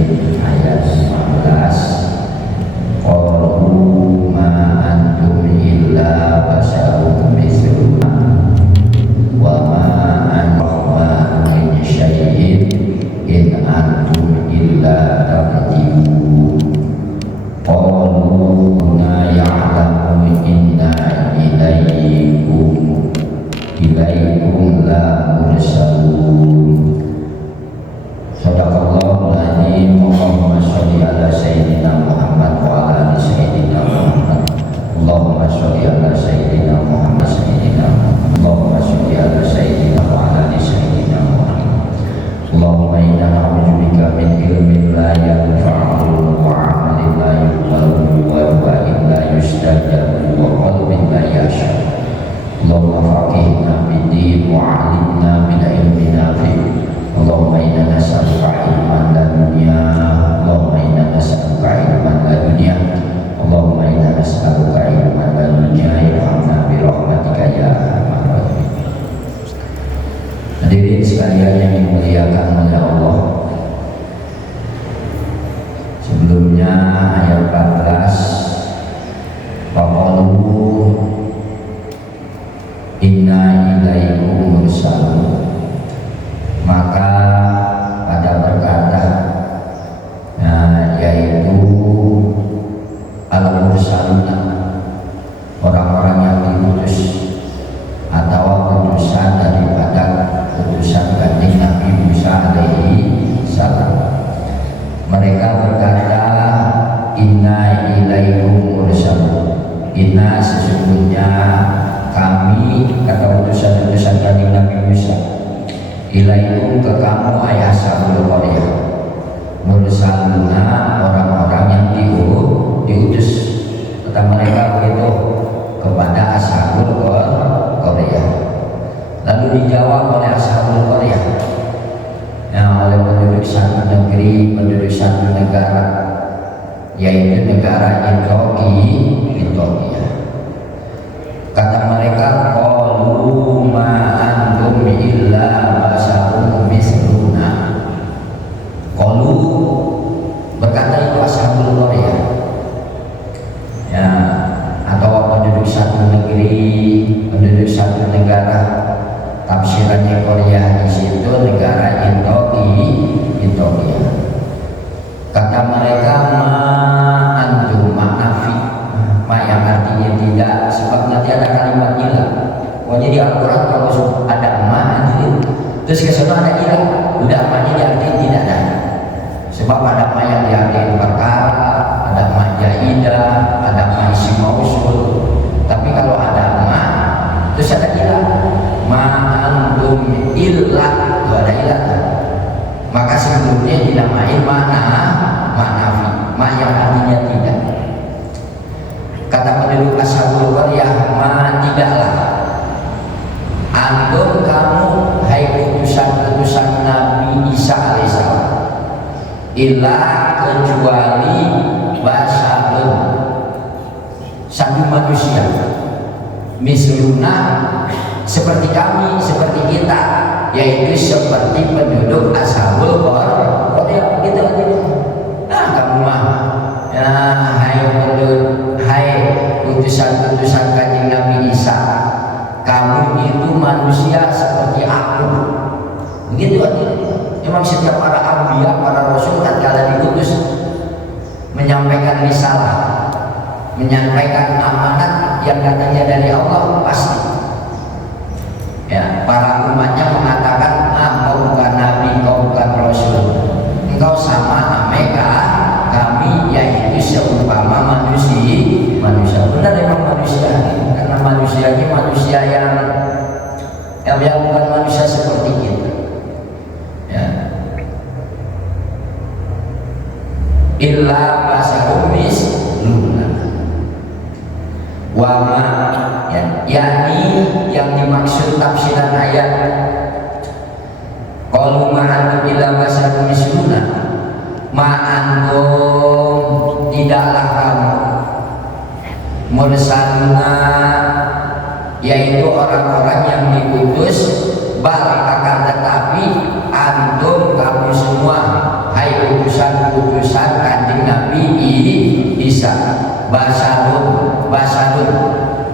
Yasin ayat 19. Qalu ma antum illa basharun mithluna wa ma antum min syai'in in antum illa tabdibun. Qalu la ya'lamu inna ilaikum la mursalun. Sadaqallahul adzim. Allahumma sholli ala sayyidina Muhammad wa ala ali sayyidina Muhammad. Allahumma sholli ala sayyidina Muhammad sayyidina Muhammad. Allahumma sholli ala sayyidina wa ala ali sayyidina Muhammad. Allahumma inna na'udzubika min ilmin la yanfa'u wa 'amalin la yuqbalu wa du'ain la yustajabu wa qalbin la yashfa. Allahumma faqihna fid-din wa 'allimna min ilmin nafi'. Allahumma inna nas'aluka ilman ladunya. Allahumma inna nas'aluka ilman ladunya. Allahumma inna nas'aluka ilman ladunya. Irhamna bi rahmatika ya arhamar rahimin. Hadirin sekalian yang dimuliakan oleh Allah, sebelumnya ayat 14, faqalu inna ilaikum mursalun, maka pada berkata yaitu al-mursaluna, orang-orang yang diutus atau utusan daripada utusan kanjeng Nabi Musa alaihi salam. Mereka berkata inna ilaikum mursalun, inna sesungguhnya kami, kata utusan-utusan kanjeng Nabi Musa, ilaikum ke kamu ayah sabul qaryah, mursaluna orang-orang yang diutus, kata mereka begitu kepada ashabul qaryah. Lalu dijawab oleh ashabul qaryah, oleh penduduk satu negeri, penduduk satu negara, yaitu negara Antiokhia. Kata mereka, qalu ma antum illa basharun mithluna. Qalu, berkata itu ashabul qaryah, atau penduduk satu negeri, penduduk satu negara. Tafsirannya Korea di situ negara Antiokhia. Kata mereka ma antum, ma'nafi, ma yang artinya tidak, sebab nanti ada kalimat ilah. Pokoknya di Al-Quran kalau ada ma terus ke sana ada ilah, udah ma-nya diartikan tidak ada. Sebab ada ma yang diartikan perkara, ada ma jaidah, ada ma isim mausul. Tapi kalau ada ma terus ada ilah, ma antum illa, itu ada ilah. Maka sebelumnya dinamain ma'nafi, ma yang artinya tidak. Kata penduduk ashabul qaryah, ma tidaklah antum kamu, hai utusan-utusan Nabi Isa alaihissalam, illa kecuali basharun, satu manusia, misluna, seperti kami, seperti kita, yaitu seperti penduduk ashabul qaryah. Begitu aja. Kamu mah hai utusan-utusan kanjeng Nabi Isa, kamu itu manusia seperti aku. Begitu aja. Memang setiap para anbiya, para rasul tatkala diutus menyampaikan risalah, menyampaikan amanat yang datangnya dari Allah, pasti para umatnya mengatakan, engkau bukan nabi, engkau bukan rasul, engkau sama mereka, kami yaitu seumpama manusia. Benar memang manusia, karena manusianya manusia yang bukan manusia seperti kita. Illa basharun mithluna wa ma, yakni yang dimaksud tafsiran ayat qalu ma antum illa basharun mithluna, ma antum tidaklah kamu, mursaluna yaitu orang-orang yang diutus, bal akan tetapi antum kamu semua, hai utusan Isa basarun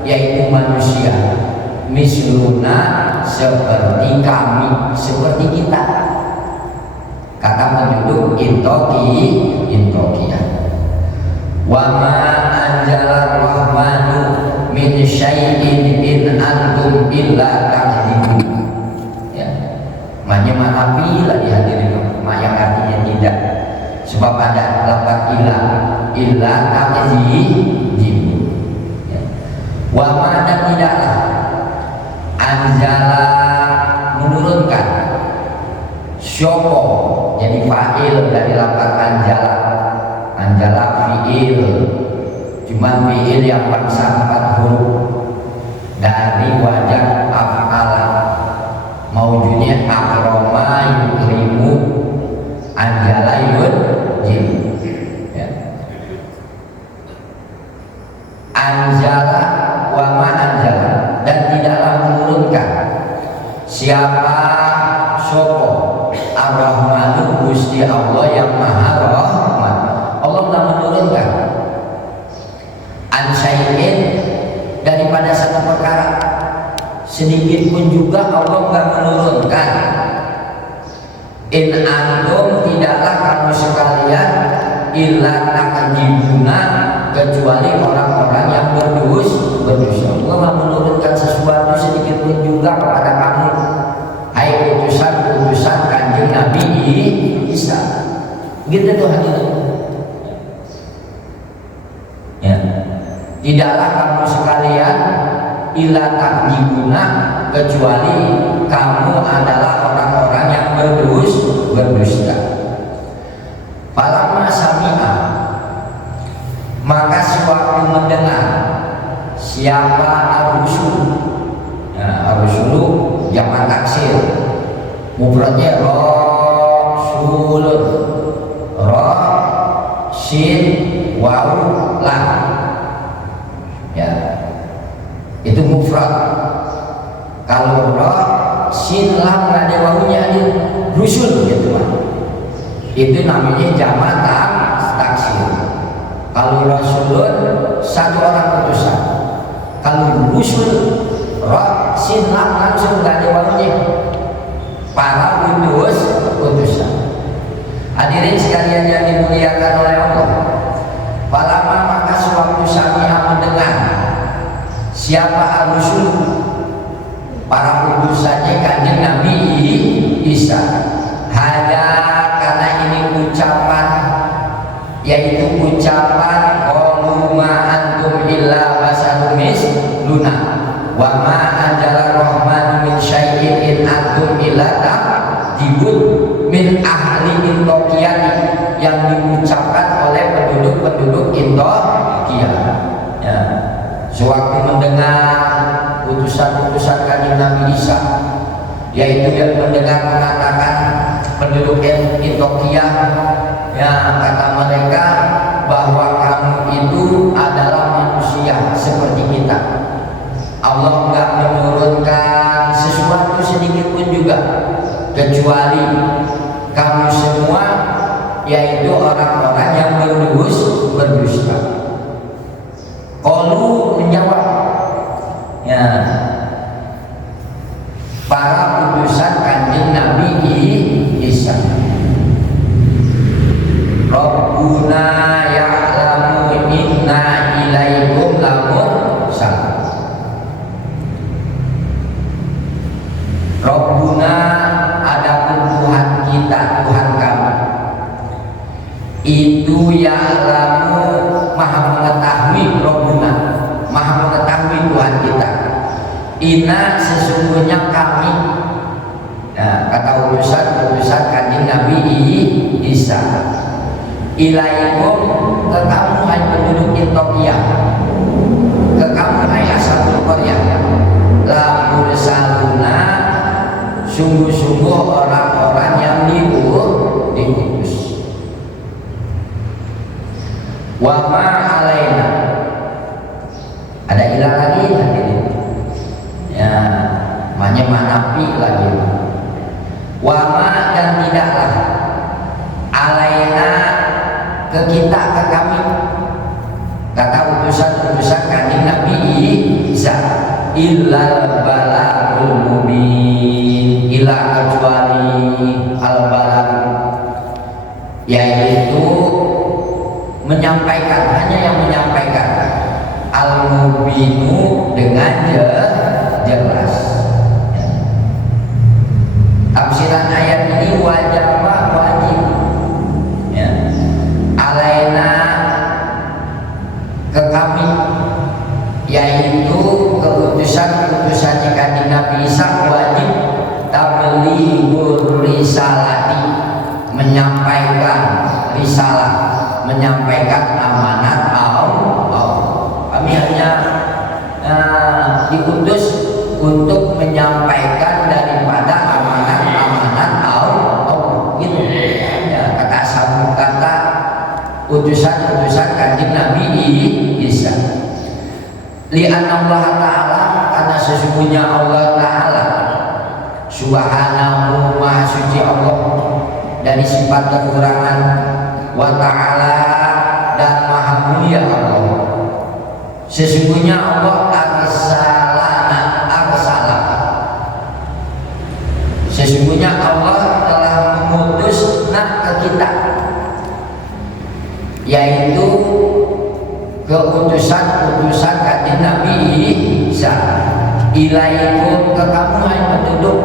yaitu manusia, misluna seperti kami, seperti kita, kata penduduk Intokiyah. Wa ma anjala rahmanu min syai'in in antum illa takdzibun. Ya, manapi lagi hadirin, yang artinya tidak, sebab ada lafaz illa takdzibun. Ya. Wa ma dan tidaklah anjala menurunkan, syoko jadi fa'il dari lafaz anjala fi'il, cuman fi'il yang bangsa 4 huruf dari wajah af'ala, maujudnya akroma yukrimu anjala yunjim. Ya. Anjala wa ma anjala, dan tidaklah menurunkan siapa soko ar-Rahmanu Gusti Allah yang Maha Rahman. Allah tidak menurunkan an-syai'in daripada satu perkara, sedikit pun juga Allah tidak menurunkan. In antum tidaklah kamu sekalian illa takdzibuna kecuali orang-orang yang berdosa. Allah tidak menurunkan sesuatu sedikit pun juga kepada kamu, hai utusan Kanjeng Nabi Isa. Gitu tuh hadirin. Ya. Tidaklah kamu sekalian illa takdzibuna kecuali kamu adalah orang-orang yang berdusta. Falamma sami'a, maka sewaktu mendengar siapa ar-rusul, ar-rusulu jamak taksir, mufradnya rasulun, ra sin waw lam, ya itu mufrad. Kalau ra sin lam nggak ada wawunya, ada rusul gitu kan, itu namanya jamak taksir. Kalau rasulun satu orang utusan, kalau rusul ra sin lam langsung nggak ada wawunya, para utusan. Hadirin sekalian yang dimuliakan oleh Allah, falamma maka sewaktu sami'a mendengar siapa ar-rusul, para utusannya Kanjeng Nabi Isa, hanya karena ini ucapan, yaitu ucapan qalu ma antum illa basarun misluna wa ma anjala rahmanu min syai'in in antum illa takdzibun min ahli Intokiyah, yang diucapkan oleh penduduk Intokiyah. Ya. Sewaktu mendengar utusan-utusan Kanjeng Nabi Isa, yaitu yang mendengar mengatakan penduduk Intokiyah, ya kata mereka bahwa kamu itu adalah manusia seperti kita. Allah enggak menurunkan sesuatu sedikit pun juga kecuali kamu semua, yaitu orang-orang yang berdusta. Qalu menjawab, ya para utusan Kanjeng Nabi Isa, Rabbuna ya'lamu inna ilaikum lamursalun. Rabbuna adapun Tuhan kita, Tuhan kami itu ya'lamu maha mengetahui, Rabbuna maha mengetahui Tuhan kita, inna sesungguhnya kami. Nah, kata utusan Kanjeng Nabi Isa, ilaikum ke kamu hai penduduk Intokiyah, ke kamu hai asal Korea, la mursaluna sungguh-sungguh orang-orang yang diutus. Wa ma alaina, ada ilah lagi hadirin, ya manapi lagi. Wa ma dan tidaklah alaina ke kita, ke kami, za illal balagul mubin, illa kecuali al balag, yaitu menyampaikan, hanya yang menyampaikan, al mubinu dengan jelas. Tafsiran ayat ini wajib ya, alaina ke kami, yaitu keutusan-utusannya kanjeng Nabi Isa, wajib tablighur risalati, menyampaikan risalah, menyampaikan amanat Allah. Kami hanya diutus untuk menyampaikan daripada amanat Allah. Gitu ya, kata sabuk kata utusan-utusan kanjeng Nabi Isa. Li'anna Allah Ta'ala, karena sesungguhnya Allah Ta'ala subhanahu maha suci Allah dari sifat kekurangan, wa ta'ala dan maha mulia Allah. Sesungguhnya Allah arsala, sesungguhnya Allah telah mengutus ke kita, yaitu keutusan-utusan kanjeng Nabi Isa, ilaikum ke kamu hai penduduk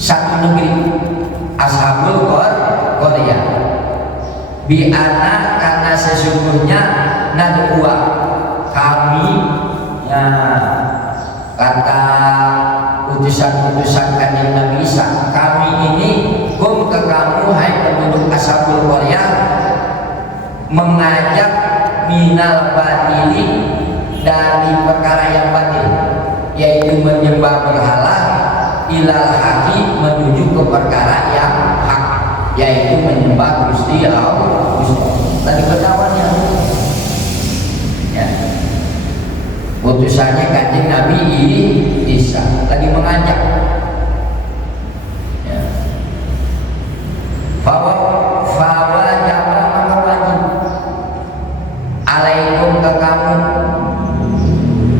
satu negeri ashabul qaryah, bi'ana karena sesungguhnya nadua kami, ya, kata utusan-utusan kanjeng Nabi Isa, kami ini ke kamu hai penduduk ashabul qaryah, mengajak minal batili, dari perkara yang batil, yaitu menyembah berhala, ilal haqi, menuju ke perkara yang hak, yaitu menyembah Gusti Allah. Tadi ketahuannya ya, utusannya kanjeng Nabi Isa lagi mengajak ya. Alaikum ke kamu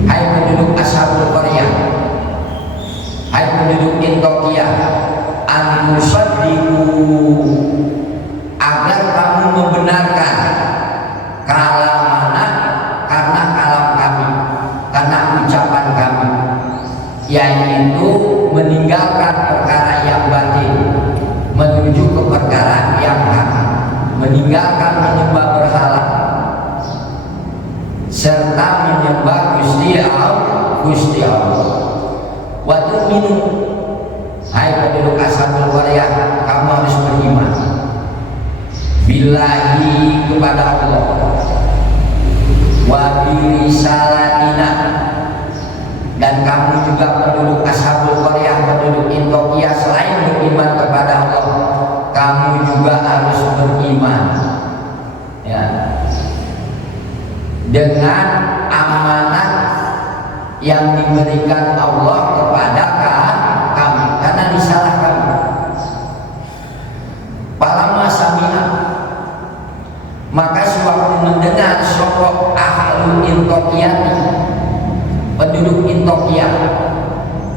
hai penduduk ashabul qaryah, hai penduduk Antokia, an-tusaddiqu, agar kamu membenarkan kalamana, karena kalam kami, karena ucapan kami, yaitu meninggalkan perkara yang batil, menuju ke perkara yang hak, meninggalkan menyembah berhala serta menyembah Gusti Allah. Waktu minum, hai penduduk ashabul qaryah, kamu harus beriman billahi, kepada Allah, wa birisalatina, dan kamu juga penduduk ashabul qaryah, penduduk Antokia, selain beriman kepada Allah, kamu juga harus beriman ya, dengan amanat yang diberikan Allah kepada kami, karena risalah kami. Palamma sami'a, maka sewaktu mendengar sokok ahlul Antokiyati, penduduk Antokia,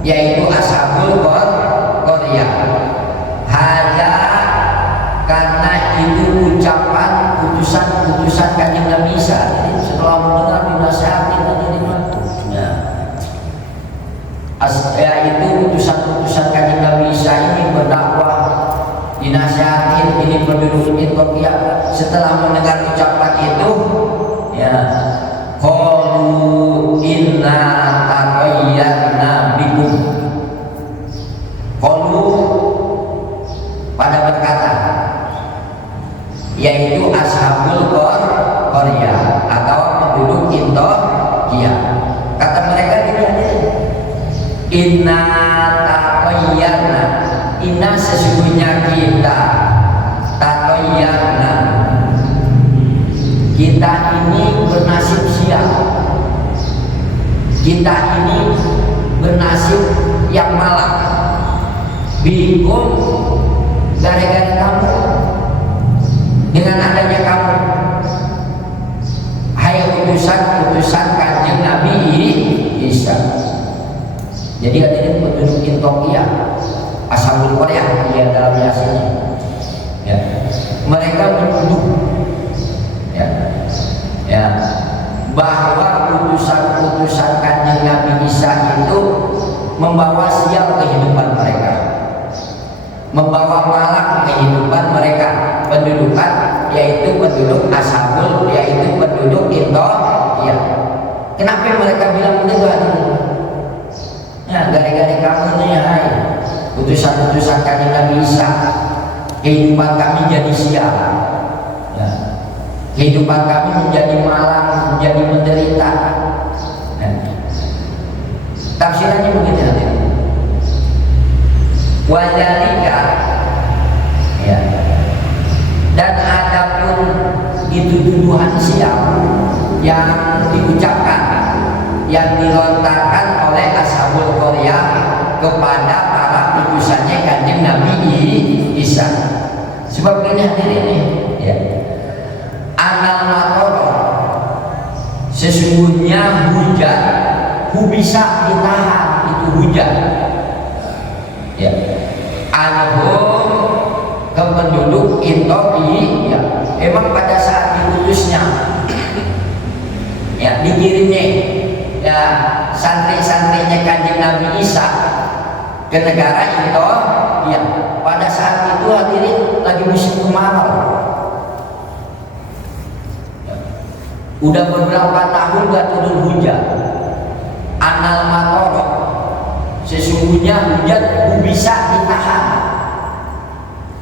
yaitu ashabul qaryah, hada, karena itu ucapan utusan kanjeng Nabi Isa. Setelah mendengar dinasihati tadi ya, itu utusan kanjeng Nabi Isa ini berdakwah, dinasihatin ini penduduk Antokia. Setelah mendengar ucapan itu ya, qalu inna taqayyarna bikum, qalu, pada berkata, yaitu ashabul qaryah atau penduduk Antokia, kata mereka gini, inna taqayyarna, inna sesungguhnya kita, taqayyarna, kita ini bernasib sial, kita ini bernasib yang malang, bikum, gara-gara kamu, dengan adanya kamu, hai utusan-utusan kewajiban mereka pendudukan, yaitu penduduk ashabul, yaitu penduduk Indonesia. Kenapa mereka bilang begitu? Ya, gara-gara kamu nih, hai utusan-utusan kami Nabi Isa, kehidupan kami jadi sial, ya. Kehidupan kami menjadi malang, menjadi menderita. Ya. Tafsirannya begitu nanti. Wadzalika, ya. Dan adapun itu tuduhan sial yang diucapkan, yang dilontarkan oleh Ashabul Qaryah kepada para utusannya Kanjeng Nabi Isa. Sebab ini hadirin nih, ya. Anal matoro, sesungguhnya hujan bisa ditahan, itu hujan, ya. Anhum ke penduduk Intoki, ya. Emang pada saat diutusnya, ya, dikirimnya, ya, santri-santrinya Kanjeng Nabi Isa ke negara itu, ya, pada saat itu hadirin lagi musim kemarau, ya. Udah beberapa tahun gak turun hujan. Anal matoro, sesungguhnya hujan bisa ditahan,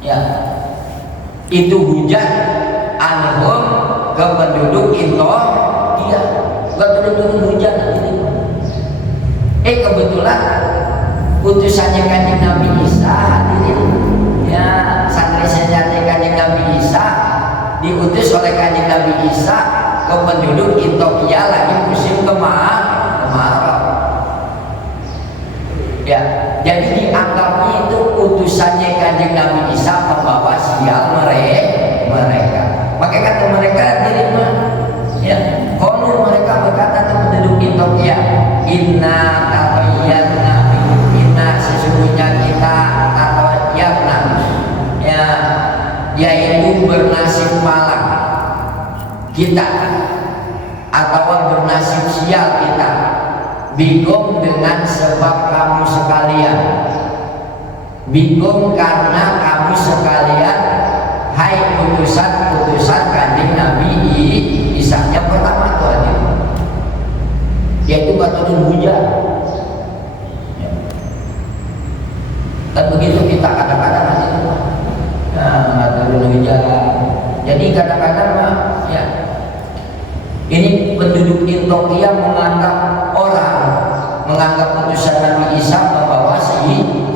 ya. Itu hujan anhum ke penduduk itu, dia gak turun hujan hadirin. Kebetulan utusannya Kanjeng Nabi Isa hadirin, ya, santri-santri Kanjeng Nabi Isa diutus oleh Kanjeng Nabi Isa ke penduduk Ethiopia lagi musim kemarau, ya. Jadi dianggapnya itu utusannya Kanjeng Nabi Isa membawa sial mereka. Maka kata mereka hadirin, ya, kalau mereka berkata ke penduduk Ethiopia, inna tatayyarna, inna sesungguhnya kita tatayyarna, ya, yaitu bernasib malang kita atau bernasib sial kita, bingung dengan sebab kamu sekalian, bingung karena kamu sekalian, hai utusan-utusan Kanjeng Nabi Isa. Yang pertama itu hadir, yaitu gak turun hujan, ya. Dan begitu kita kadang-kadang hadir, gak turun hujan. Jadi kadang-kadang, ya, ini penduduk Ethiopia menganggap utusan Nabi Isa membawa sial,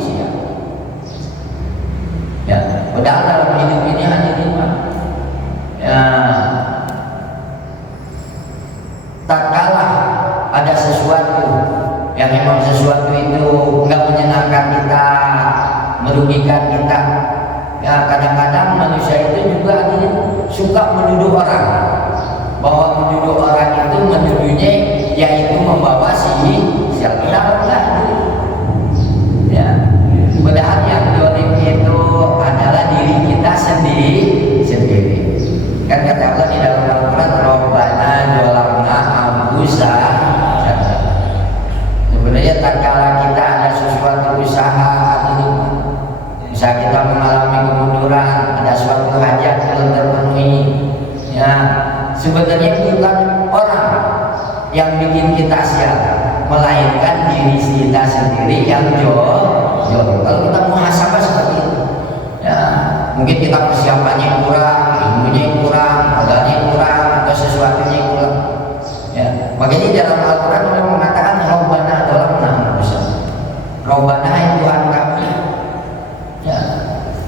ya. Padahal dalam hidup ini hadirin, ya, tak kalah ada sesuatu yang memang sesuatu itu nggak menyenangkan kita, merugikan kita, ya. Kadang-kadang manusia itu juga hadirin suka menuduh orang, bahwa menuduh orang itu menuduhnya yaitu membawa sial. Padahal enggak, ya. Padahal yang dolim itu adalah diri kita sendiri. Kan kata Allah di dalam Al-Quran, Rabbana dolamna anfusana. Sebenarnya tak kala kita ada sesuatu usaha, bisa kita mengalami kemunduran, ada suatu hajat belum terpenuhi, ya. Sebenarnya bukan orang yang bikin kita sial, melainkan diri kita sendiri yang jol. Kalau kita muhasabah seperti itu, ya, mungkin kita persiapannya kurang, ilmunya kurang, modalnya kurang, atau sesuatunya kurang, ya. Makanya dalam Al-Quran Allah mengatakan Rabbana dolamna anfusana, Rabbana Tuhan kami, ya,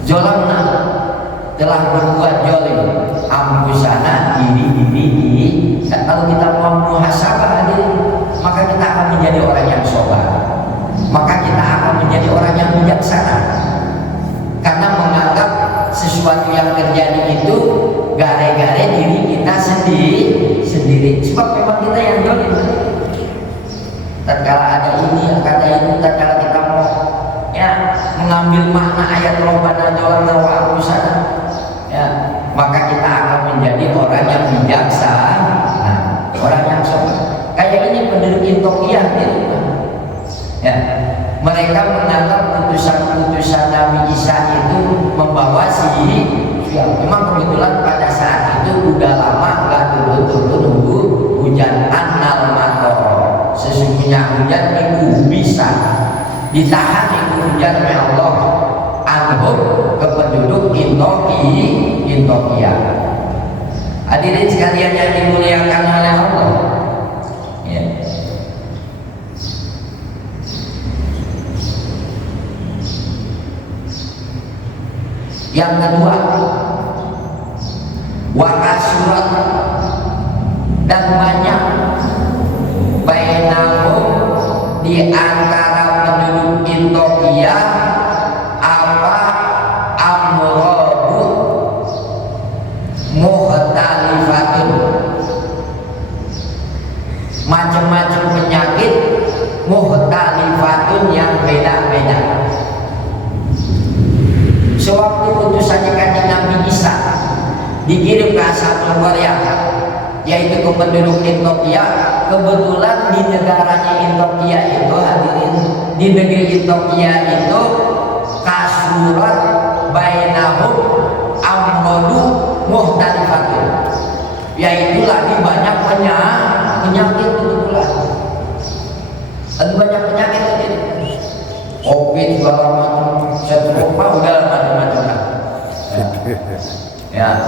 dolamna telah berbuat jolim anfusana diri. Kalau kita mau muhasabah hadirin, maka kita akan menjadi orang yang sobar, maka kita akan menjadi orang yang bijaksana, karena menganggap sesuatu yang terjadi itu gara-gara diri kita sendiri. Sebab memang kita yang jolim. Tatkala ada ini, kata itu, tatkala kita mau, ya, mengambil makna ayat Rabbana dolamna anfusana, ya, maka kita akan menjadi orang yang bijaksana, orang yang sopan. Kayak ini penduduk Ethiopia, ya. Mereka menganggap utusan-utusan Nabi Isa itu membawa sial. Ya, memang kebetulan pada saat itu udah lama nggak turun-turun hujan annal mator. Sesungguhnya hujan itu bisa ditahan itu hujan oleh Allah anhum ke penduduk Indonesia. Hadirin sekalian yang dimuliakan oleh Allah. Ya. Yang kedua, wakasurat dan banyak bainahum di antara penduduk Indonesia apa amrodu muhtalifatun, macam-macam penyakit muhtalifatun yang beda-beda. Sewaktu utusannya kanjeng Nabi Isa dikirim ke Ashabul Qaryah, yaitu ke penduduk Ethiopia, kebetulan di negaranya Ethiopia itu, hadirin, di negeri Ethiopia itu kasurat bainahum amrodu muhtalifatun, yaitu lagi banyak penyakit kebetulan, lagi banyak penyakit ini, COVID segala macam, serupa udah macam-macam ya,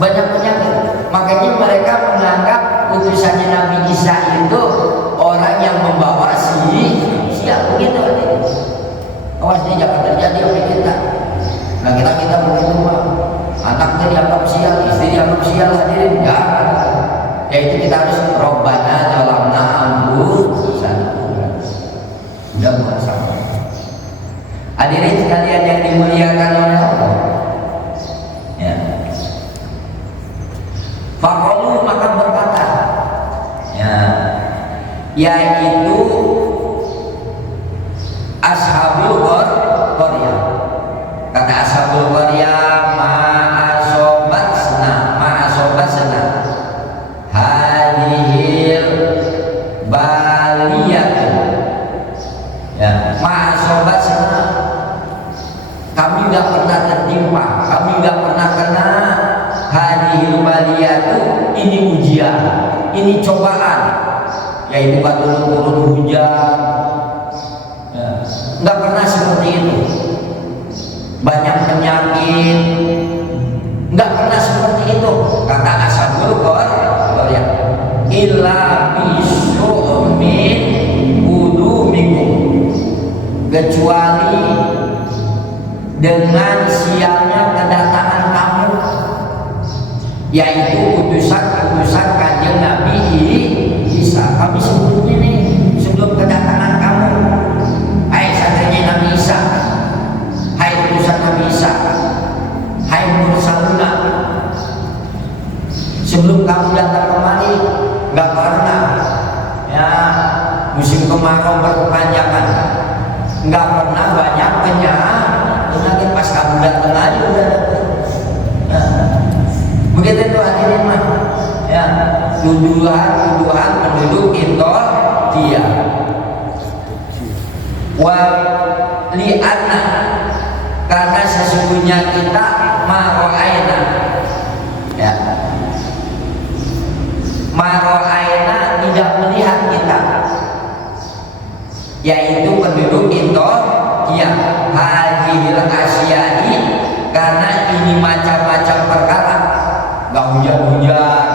banyak penyakit. Makanya mereka menganggap utusannya Nabi Isa itu orang yang membawa sial begitu. Awas ini jangan terjadi apa kita. Nah kita begitu mah, anaknya dianggap sial, istri dianggap sial, hadirin ya. Yaitu kita harus Robbana jalamna anfusana. Udah bersama. Hadirin sekalian yang dimuliakan oleh Allah. Ya. Faqalu maka berkata, ya, yaitu Ashabul Qaryah. Kata Ashabul Qaryah, ma'asobatsna hadhil baliyatun. Ya, ma'asobatsna, kami gak pernah tertimpa, kami gak pernah kena hadhil baliyatu, ini ujian, ini cobaan, yaitu turun hujan ya. Nggak pernah seperti itu, banyak penyakit, nggak pernah seperti itu. Kata Ashabul Qaryah, illa bisu'min udumikum, kecuali dengan sialnya kedatangan kamu, yaitu utusan kanjeng Nabi Isa. Kami sebelumnya nih, sebelum kedatangan kamu, hai santrinya Nabi Isa, hai utusan Nabi Isa, hai mursaluna, sebelum kamu datang kemari, gak pernah ya musim kemarau berkepanjangan, gak pernah banyak penyakit, pas kamu datang aja udah begitu itu. Hadirin mah ya, tuduhan penduduk Indonesia. Wa li'anna, karena sesungguhnya kita maro'aina, ya, maro'aina tidak melihat kita, yaitu penduduk Indonesia, hadhil asyai, karena ini macam-macam perkara, gak hujan-hujan,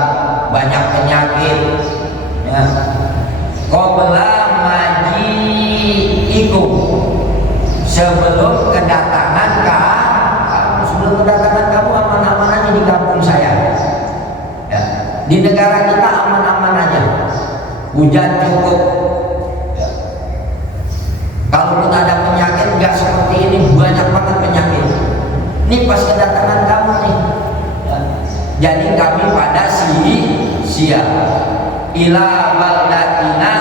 banyak penyakit ya. Qabla maji'ikum, sebelum kedatangan kamu aman-aman aja di kampung saya ya. Di negara kita aman-aman aja, hujan cukup ya. Kalau kita ada penyakit gak seperti ini, banyak banget penyakit. Ini pas kedatangan kamu nih ya. Jadi kami pada siap ila baldatina,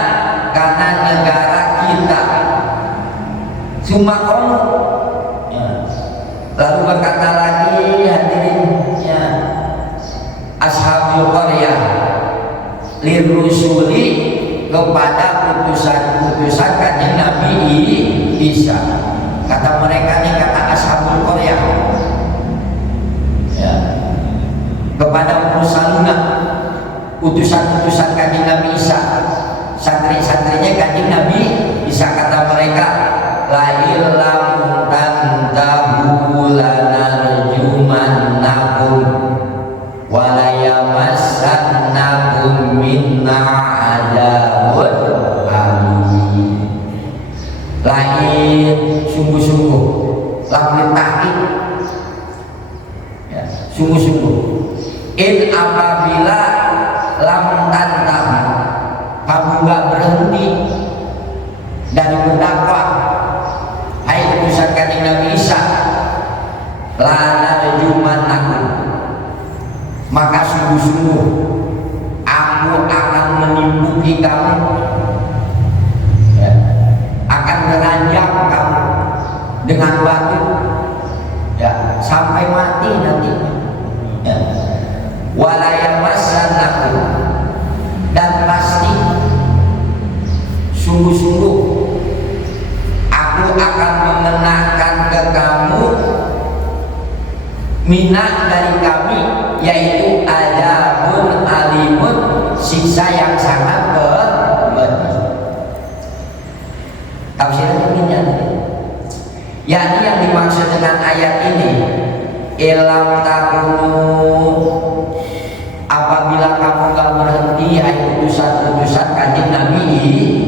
karena negara kita. Sumakomu ya. Lalu berkata lagi, hadirin ya, Ashabul Qaryah lirusuli, kepada utusan kanjeng Nabi Isa. Kata mereka nih, kata Ashabul Qaryah ya, utusan-utusan Kanjeng Nabi Isa, santri-santrinya Kanjeng Nabi Isa, kata mereka, la illam tantahu lanarjumannakum wa la yamassannakum minna adzabun alim. Lain sungguh-sungguh, lakuin tahqiq, ya, sungguh-sungguh. In apabila lam tantah, kamu gak berhenti dari berdakwah, hai utusan Kanjeng Nabi Isa, lana jumannakum, maka sungguh-sungguh aku akan menimbuki kamu, ya, akan meranjang kamu dengan batu, ya, sampai mati nanti, ya. Wala yamassannakum, dan pasti sungguh-sungguh aku akan mengenakan ke kamu minat dari kami, yaitu adzabun alimun, siksa yang sangat pedih. Tafsirnya demikian. Yakni yang dimaksud dengan ayat ini, ilam takunu, apabila kamu gak berhenti, hai utusan-utusan Kanjeng Nabi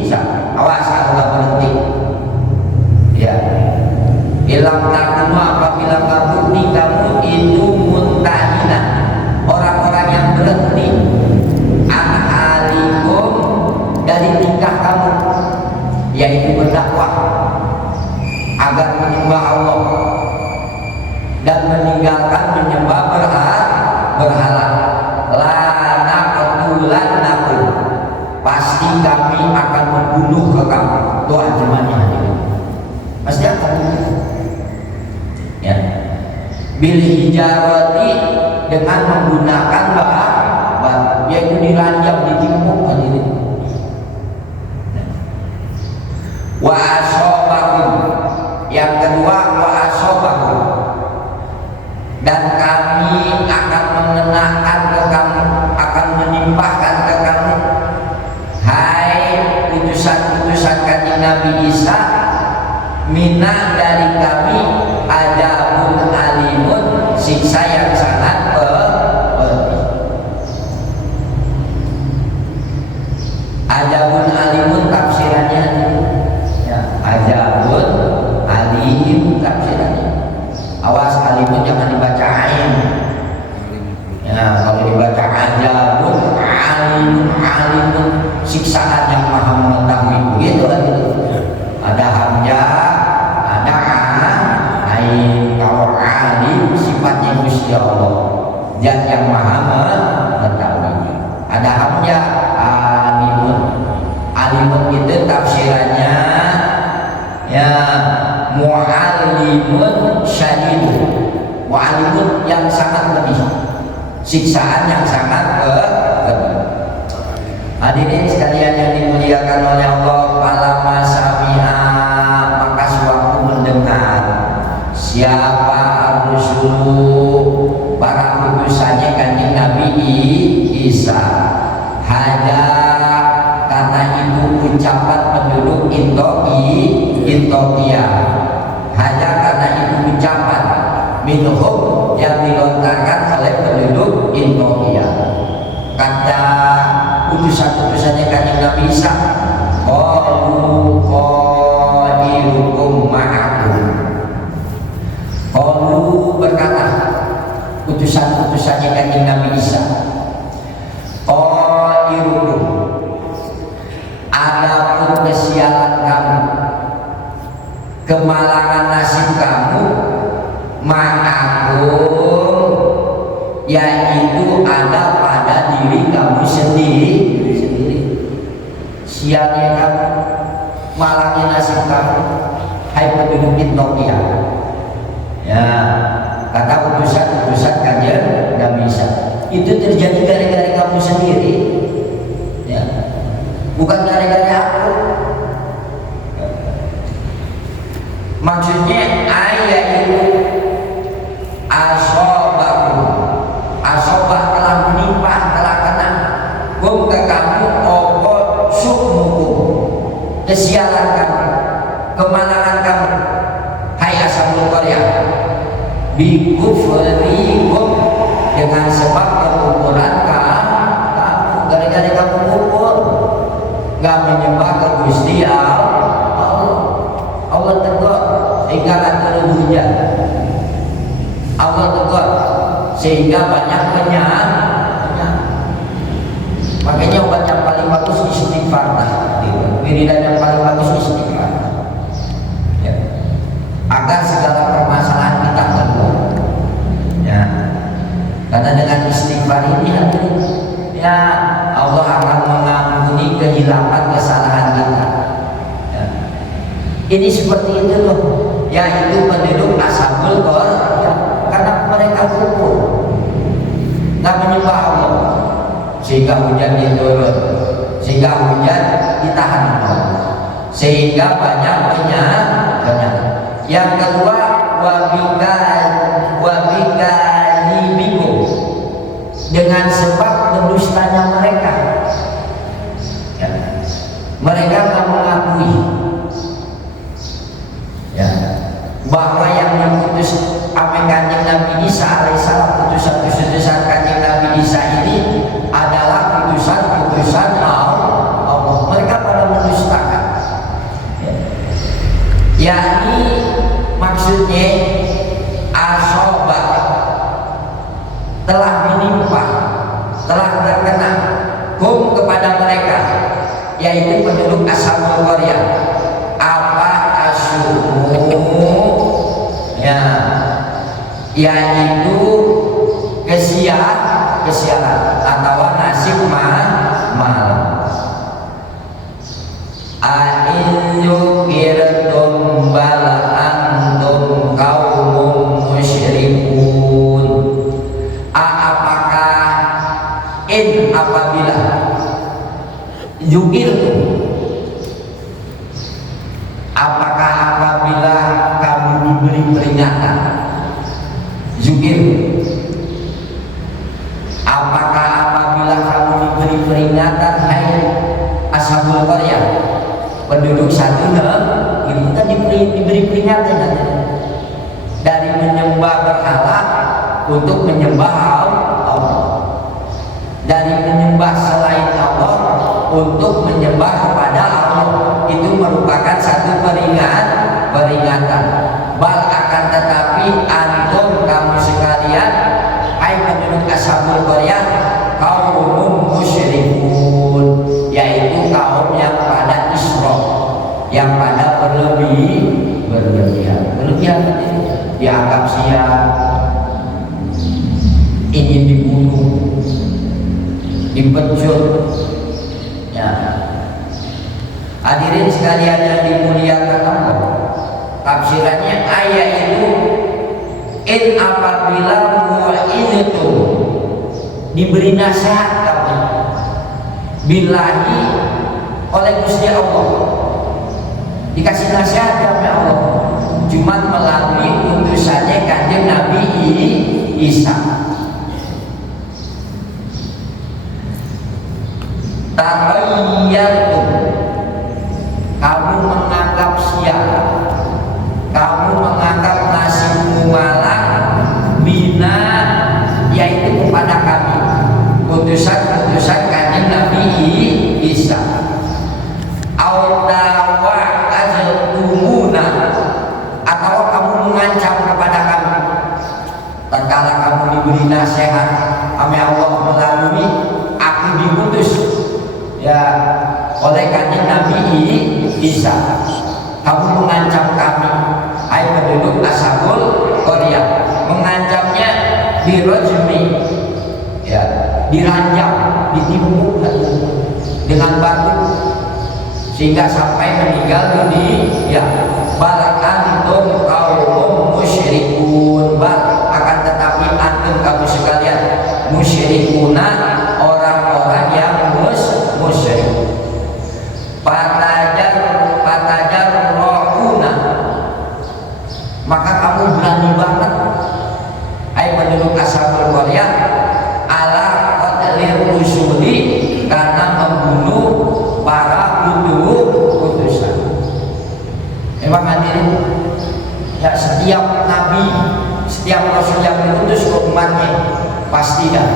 Isa, awas kamu gak berhenti, ya. Ilam takunu, apabila gak berhenti kamu itu muntahina, orang-orang yang berhenti, an-alikum, dari tingkah kamu, yaitu berdakwah agar menyembah Allah dan meninggalkan menyembah berhala. Lana ketulannakum, pasti kami akan membunuh ke kamu. Itu ancamannya, pasti akan membunuh, ya. Bil hijarati, dengan menggunakan batu, yaitu diranjang, ditimpuk kan ini. Wa asobakum, yang kedua wa asobakum, dan kami akan mengenakan ke kamu, akan menimpahkan ke kamu, hai utusan-utusan Kanjeng Nabi Isa, minat dari kami adzabun alimun, siksa yang sangat pedih. Adzabun alimun tafsirannya, ya, adzabun alim tafsirannya. Awas, alimun jangan dibaca ain, ya. Kalau dibaca adzabun alimun, siksaan yang maha mengetahui, begitu kan itu. Ada hamzah, ada ain. Kalau alim sifatnya Gusti Allah, zat yang maha mengetahui. Ada hamzah, alimun itu tafsirannya, ya, mu'allimun syadid, mu'allimun yang sangat pedih, siksaan yang sangat pedih. Hadirin sekalian yang dimuliakan oleh Allah, falamma sami'a, maka sewaktu mendengar siapa ar-rusulu, para utusannya Kanjeng Nabi Isa, hada, kata itu ucapan penduduk Indonesia, hanya karena itu ucapan minhum yang dilontarkan oleh penduduk Indonesia. Kata utusan-utusannya Kanjeng Nabi Isa, qalu qadirukum ma'akum, qalu berkata utusan-utusannya Kanjeng Nabi Isa, qadirukum, adapun kesialan kamu, kemalangan nasib kamu, ma'akum, yaitu ada pada diri kamu sendiri. Sialnya kamu, malangnya nasib kamu, hai penduduk Indonesia, ya. Kata utusan-utusan Kanjeng Nabi Isa, itu terjadi gara-gara kamu sendiri, ya, bukan gara-gara aku. Maksudnya ayat itu asobah telah menimpa, telah kena sehingga banyak penyakit. Makanya obat yang paling bagus istighfar, wiridan yang paling bagus istighfar, ya. Agar segala permasalahan kita keluar, ya. Karena dengan istighfar ini ya Allah akan mengampuni kehilapan kesalahan kita, ya. Ini seperti itu loh, yaitu penduduk Ashabul Qaryah, karena mereka kufur, nggak menyembah Allah, sehingga hujan diturun, sehingga hujan ditahan Allah, sehingga banyak penyakit. Yang kedua, wabikalibikum, dengan sebab mendustanya mereka, ya. Mereka tak mengakui, ya, bahwa yang diputus Kanjeng Nabi Isa alaihissalam, putusan-putusan Kanjeng Nabi Isa ini adalah putusan-putusan Allah. Mereka pada mendustakan, ya. Yakni maksudnya asobah, telah menimpa, telah terkena kepada mereka, yaitu penduduk Ashabul Qaryah, apa asyumu, ya, yaitu kesialan atau nasib malam. A'iyyukirtum bal antum qaumun musyrikun. Apakah apabila yukirtum, apakah apabila kamu diberi peringatan, zukir, apakah apabila kamu diberi peringatan, hai Ashabul Qaryah, penduduk satu negeri, kita diberi peringatan dari menyembah berhala untuk menyembah Allah, dari menyembah selain Allah untuk menyembah kepada Allah. Itu merupakan satu peringatan. Bal akan tetapi antum, kamu sekalian, hai penduduk Ashabul Qaryah, kaum musyrikun, yaitu kaum yang pada israf, yang pada berlebihan dianggap siap, ingin dibunuh, dipecut, ya. Hadirin sekalian yang dimuliakan Allah, tafsirannya ayat itu, apabila mu'idzatu, diberi nasihat kamu billahi oleh Gusti Allah, dikasih nasihat oleh Allah, cuma melalui utusannya Kanjeng Nabi Isa. Tabayyartum, kamu menganggap siap, kamu menganggap nasibmu malah bina, yaitu kepada kami, putusan-putusan Kanjeng Nabi Isa. Autawa aztumuna, atau kamu mengancam kepada kami, tatkala kamu diberi nasihat oleh Allah melalui aku diputus, ya, oleh Kanjeng Nabi Isa, kamu mengancam kami, hai penduduk Ashabul Qaryah, mengancamnya dirajmi, ya, diranjam, ditimbuk dengan batu sehingga sampai meninggal dunia. Bal antum qaum musyrikun, bal akan tetapi antum, kamu sekalian, musyrikuna, orang-orang yang musyrik. Patajar rohuna, maka kamu berani banget, hai penduduk Ashabul Qaryah, ala qatlir rusuli, karena membunuh para utusan. Memang hadirin, ya, setiap nabi, setiap rasul yang diutus ke umatnya, pasti dah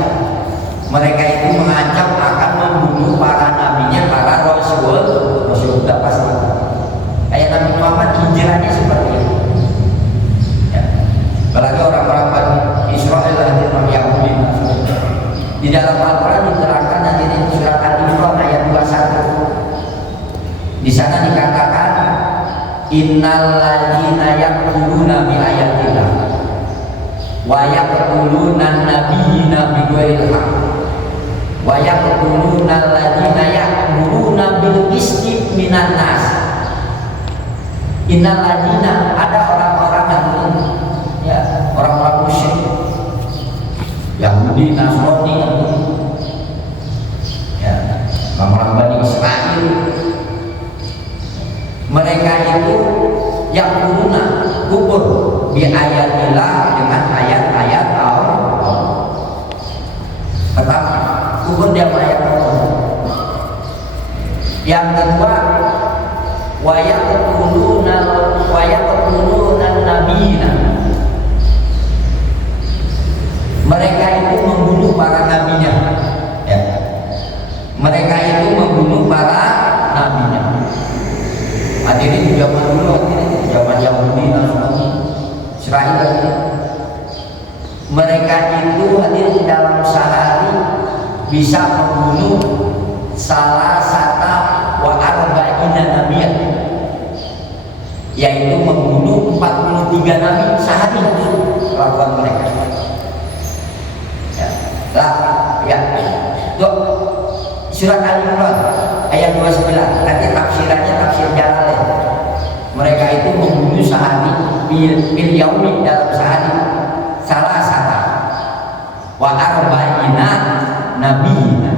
mereka itu mengancam akan membunuh para nabinya, para rasul sudah pasti. Kayak Nabi Muhammad hijrahnya seperti itu, ya. Apalagi orang-orang Bani Israel yang dalam Al-Quran diterangkan nanti di surat Al-Imran ayat 21. Di sana dikatakan innal ladzina yaquluna bi ayatillah wa yaquluna nabiyina bi ghairil haqq wa yaquluna alladzina ya'muruna bil qisti minan nas. Innal ladzina, ada orang-orang yang ya, orang-orang musyrik Yahudi, Nasrani, ya, orang-orang Bani Israel. Mereka itu yang kufur bi ayatillah, dengan ayat-ayat Allah. Pertama, kufur dia ayat Allah. Yang kedua, wa yaqtuluna nabiyina. Mereka itu membunuh para nabinya, ya. Mereka itu membunuh para nabinya. Hadirin zaman dulu, zaman Yahudi, Nasrani, Israel. Mereka itu hadirin dalam sehari bisa membunuh salah satu wa arba'ina nabiyyan, yaitu membunuh 43 nabi sehari lakukan mereka. Ya, tuh surat Al-Imran ayat 29, nanti tafsirannya tafsir Jalalain. Mereka itu membunuh sehari bil yaumi, dalam sehari salah satu wa arba'ina nabiyina,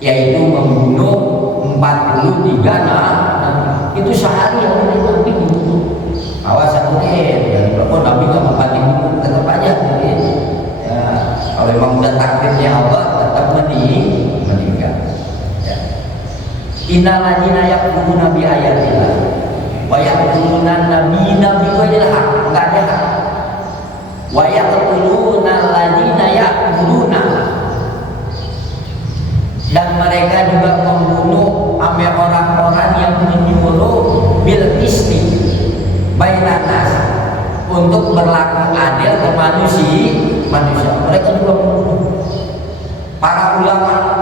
yaitu membunuh 43 nabi. Itu sehari yang nabi dibunuh. Awas satu jangan berpikir nabi nggak mampat dibunuh, tetap aja mungkin. Ya, kalau memang udah takdirnya Allah tetap meninggal. Ya. Innal ladzina yaquluna bi ayatillah wa yaquluna nabiyina bi ghairil haqq, enggak ada hak. Wa yaquluna alladzina yaquluna, dan mereka juga membunuh orang-orang yang menyuruh bil qisti bainan nas, untuk berlaku adil ke manusia. Mereka juga membunuh para ulamanya.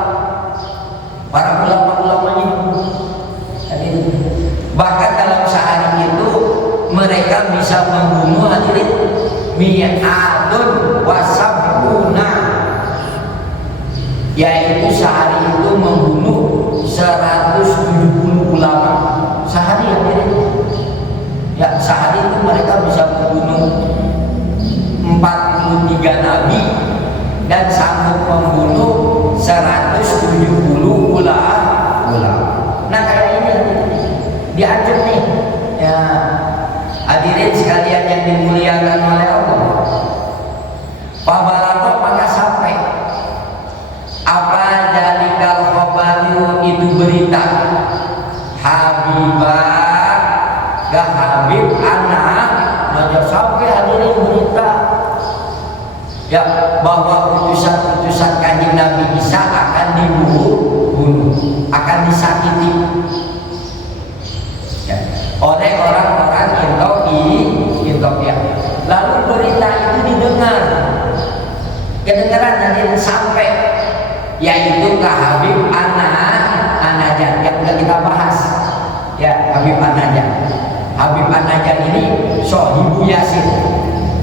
Bahkan dalam sehari itu mereka bisa membunuh hadirin mi'atun wasabuna, yaitu sehari itu membunuh 170 ulama sehari, hadirin. Ya, sehari itu mereka bisa membunuh 43 nabi dan sanggup membunuh 170 ulama. Nah, kayak ini diancam nih, ya hadirin sekalian yang dimuliakan oleh Allah. Pabalako, maka sampai apa jalikal khobaru, itu berita Habibah gak Habib anak maka sampai hadirin berita ya bahwa utusan Kanjeng Nabi Isa akan dibunuh, akan disakiti ya, oleh orang-orang Ethiopia. Lalu berita itu kedengaran hadirin sampai, yaitu ke Habib An-Najjar yang sudah kita bahas ya. Habib An-Najjar ini Sohibu Yasin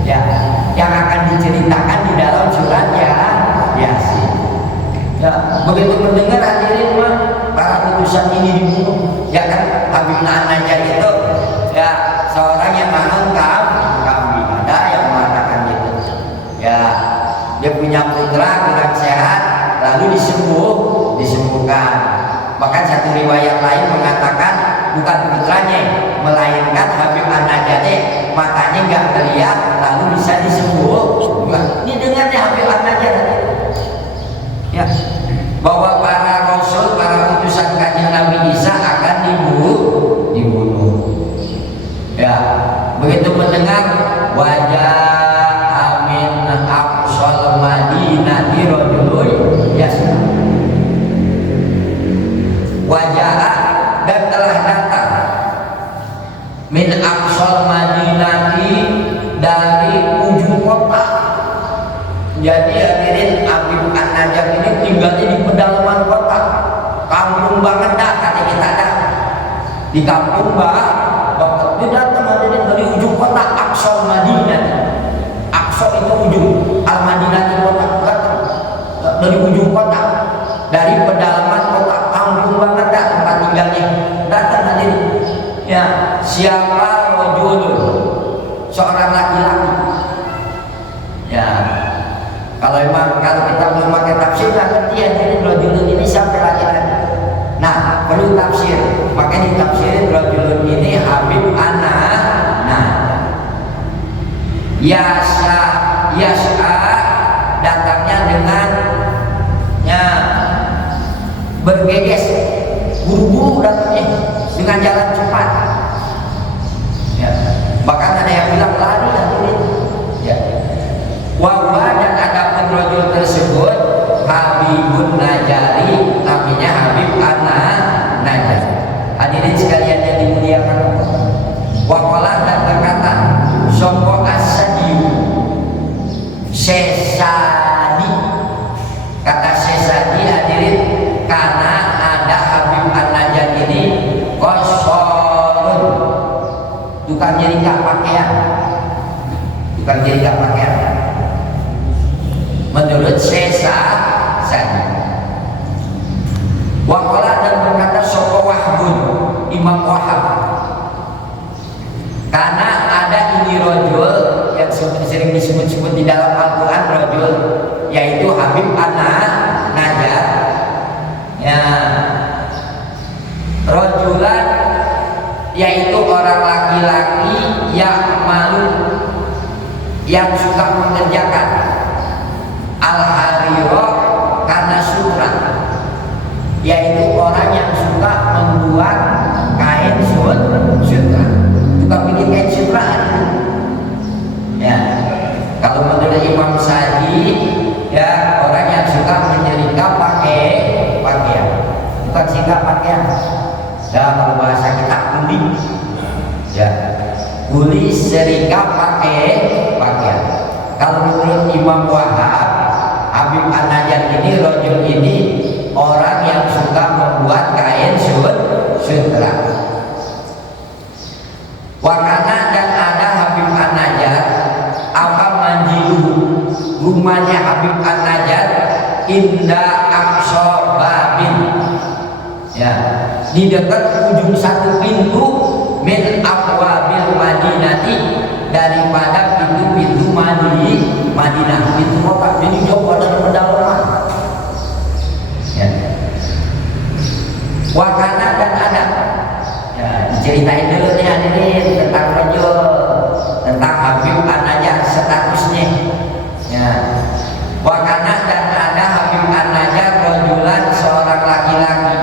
ya, yang akan diceritakan di dalam surat Yasin ya. Begitu mendengar hadirin mah para utusan ini dibunuh ya kan. Habib An-Najjar itu ya seorang yang manut kambing, ada yang mengatakan gitu ya. Dia punya putra kurang sehat, lalu disembuhkan. Bahkan satu riwayat lain mengatakan bukan putranya, melainkan Habib An-Najjar matanya nggak melihat, lalu bisa disembuhkan. Ini dengannya Habib An-Najjar ya, bahwa para rasul, para utusan Kanjeng Nabi Isa akan dibunuh ya. Begitu mendengar wajah amin aqsal madinah dirojului yasna, wajah dan telah datang min aqsal madinati, dari ujung kota. Jadi hadirin Habib An-Najjar banget dah kata kita dah di kampung dia datang dari ujung kota Aqsa Madinah. Aqsa itu ujung, Al-Madinah itu kota, dari ujung kota, dari pedalaman kota, kampung banget dah tempat tinggalnya. Datang hadirin, ya siapa rojul, seorang laki-laki. Ya kalau kita belum pakai tafsir nggak ngerti ya, jadi rojul ini siapa laki-laki. Nah perlu tafsir, makanya ditafsirin rojul ini Habib Yas'a datangnya dengan ya bergeges, buru-buru datangnya dengan jalan cepat. Ya. Bahkan ada yang bilang lari hadirin. Ya. Wabah dan adapun rojul tersebut Habibun Najari, namanya Habib Najari. Hadirin sekalian yang dimuliakan Allah. Waqala dan berkata Soko As-Sadiyu Sesadi, kata Sesadi hadirin, karena ada Habib An-Najjar ini kosorun, tukang jerika pakaian, menurut Sesadi. Waqala dan berkata Soko Wahbun, Imam Wahab, karena ada ini rojul yang sering disebut-sebut di dalam Al-Quran rojul, yaitu Habib An-Najjar. Ya, rojulan yaitu orang laki-laki yang malu, yang suka mengerjakan al-hariro karena sutra, yaitu orang yang suka membuat kain sutra, tukang bikin kain sutra. Ya, kalau menurut Imam Sadi, ya orang yang suka menyerika pakai pakaian, bukan singkat pakaian. Ya, kalau bahasa kita kuli, ya kuli serika pakai pakaian. Kalau menurut Imam Wahab, Habib An-Najjar ini, rojul ini orang yang suka membuat kain sutra. Wakana dan ada Habib An-Najjar apa manjilu, rumahnya Habib An-Najjar inda Aqsa Babin, ya di dekat ujung satu pintu min abwabil Madinati, daripada pintu-pintu Madinah, pintu kota, jadi jauh dari pedalaman. Ya. Wakana dan ada, ya diceritain dulu nih hadirin tentang rojul, tentang Habib An-Najjar statusnya. Ya. Wakana dan ada Habib An-Najjar rojulan, seorang laki-laki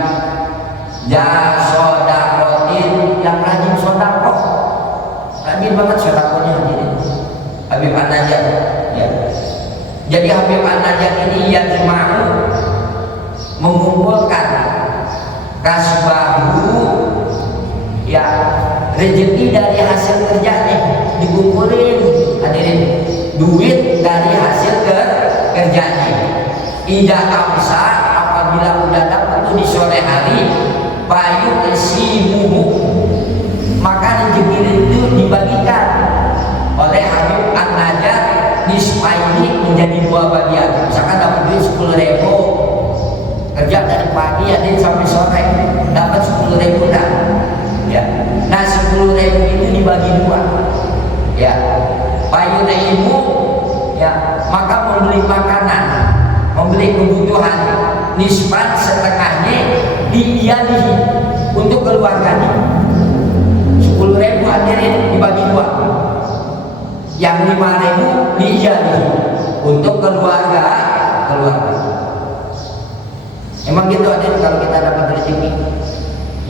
ya sodakotin, yang rajin sodakoh, rajin banget sodakohnya hadirin Habib An-Najjar. Ya. Jadi Habib An-Najjar ini yang mau mengumpulkan kasbahu, ya rezeki dari hasil kerjanya dikumpulin hadirin, duit dari hasil kerjanya. Ida amsa, apabila udah dapat tuh di sore hari, bayu kesimuhu, maka rezeki itu dibagikan oleh Habib An-Najjar nisfaini, menjadi dua bagian. Misalkan dapat duit 10.000, kerja dari pagi ada sampai sore dapat 10.000 dah. Ya. Nah 10.000 itu dibagi dua. Ya. Bayu ilmu, ya maka membeli makanan, membeli kebutuhan, nisbat setengahnya diiyadihi untuk keluarganya. 10.000 hadirin dibagi dua, yang 5.000 diiyadihi untuk keluarga. Emang gitu hadirin kalau kita dapat rezeki.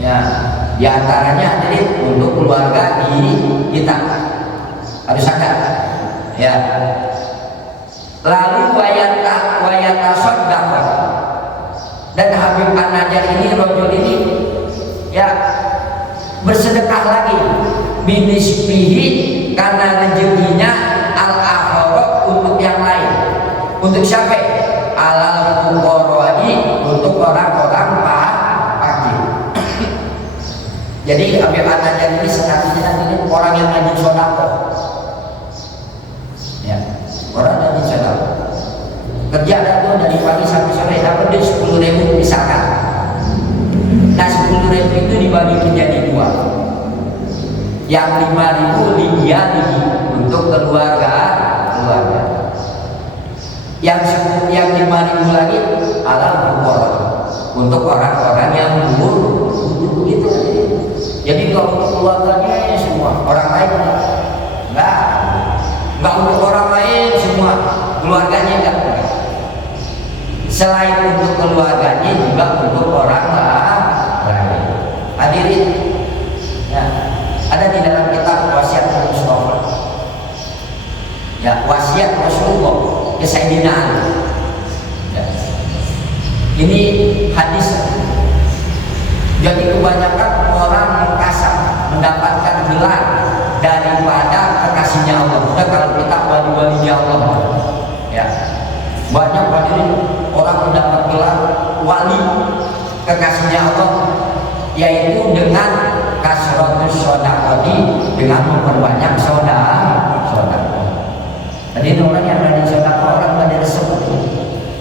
Ya, diantaranya hadirin untuk keluarga kita harus sadar. Ya. Lalu wayata sodakoh, dan Habib An-Najjar ini, rojul ini, ya bersedekah lagi binisbihi, karena rezekinya al-akhirah untuk yang lain. Untuk siapa? Alal fuqara'i, untuk orang-orang fakir. Jadi Abi An-Najjar ini statusnya nanti orang yang rajin sedekah. Ya, orang rajin sedekah. Kerja ada dari pagi sampai sore dapat duit 10.000 misalkan. Nah 10.000 itu dibagi menjadi 2. Yang 5.000 dia untuk keluarga. Yang 5.000 lagi alal fuqara untuk orang-orang yang butuh begitu. Jadi kalau untuk keluarganya semua, orang lain enggak untuk orang lain semua, keluarganya enggak. Selain untuk keluarganya juga untuk orang lain. Hadirin, ya, ada di dalam kitab wasiat Mustafa. Ya, wasiat Rasulullah ke Sayyidina Ali. Ya. Ini hadis. Jadi kebanyakan orang mengkasap mendapatkan gelar daripada kekasihnya Allah. Nah, kalau kita wali-walinya Allah, ya banyak hadirin orang mendapat gelar wali kekasihnya Allah, yaitu dengan kasratus shodaqati, dengan memperbanyak sedekah. Jadi orang yang rajin sedekah, orang nggak diresep.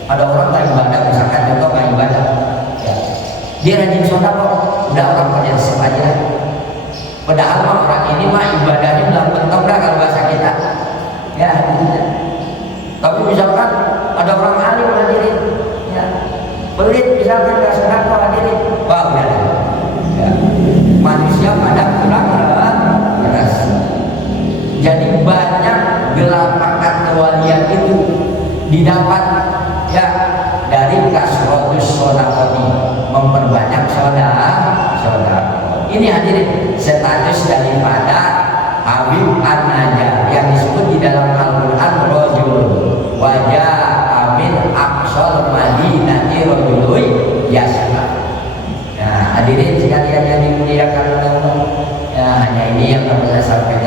Ada orang nggak ibadah, misalkan contoh nggak ibadah, ya. Dia rajin sedekah, udah orang pada resep aja. Padahal mah orang ini mah ibadahnya belum bentuk dah kalau bahasa kita, ya. Tapi misalkan ada orang alim hadirin, ya, pelit misalkan nggak sedekah hadirin, wah udah, ya. Manusia pada kurang keras. Jadi banyak gelar pangkat kewalian itu didapat ya dari kasratus shodaqati, memperbanyak sedekah. Ini hadirin status daripada Habib An-Najjar yang disebut di dalam Al-Quran rajul wajah amin aqsal madinati rajului yasma. Nah hadirin sekalian yang dimuliakan Allah, ya hanya ini yang dapat saya sampaikan.